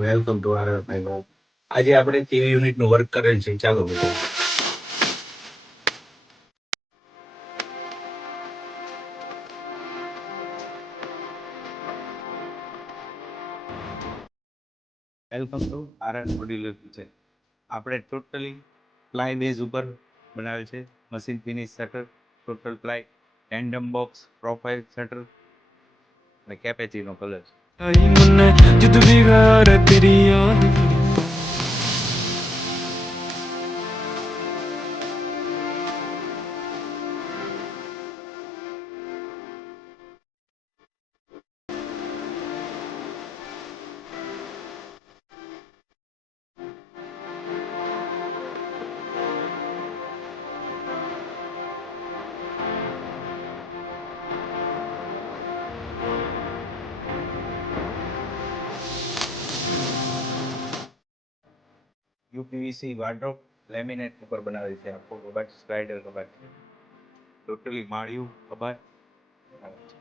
Welcome to are my home. આજે આપણે TV unit નું વર્ક કરેલ છે. ચાલો બધા. Welcome to RN modular kitchen. આપણે ટોટલી પ્લાય બેઝ ઉપર બનાવેલ છે. Machine finish shutter, total ply, tandem box, profile shutter અને કેપેચીનો કલર. जिद भी घर तेरी याद યુપીવીસી વાર્ડ્રોપ લેમિનેટ ઉપર બનાવેલ છે. આખો કબાટ સ્લાઇડર કબાટ, ટોટલી માળિયું કબાટ આવે છે.